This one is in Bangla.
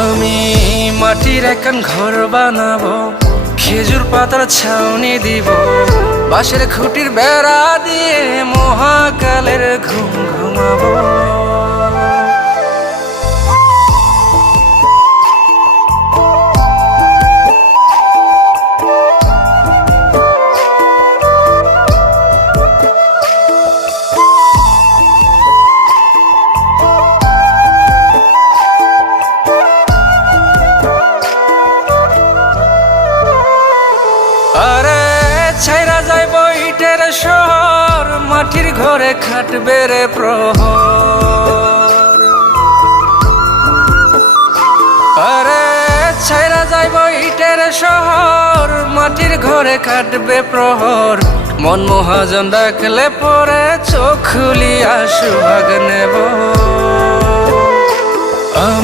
আমি মাটির একখান ঘর বানাবো, খেজুর পাতার ছাউনি দিব, বাঁশের খুঁটির বেড়া দিয়ে মহাকালের ঘুম ঘুমাবো। আরে ছাইরা যাইব ইটের শহর, মাটির ঘরে খাটবে রে প্রহর। আরে ছাইরা যাইব ইটের শহর, মাটির ঘরে খাটবে প্রহর। মন মহাজন ডাকলে পরে চোখ খুলিয়া সুভাগ নেব।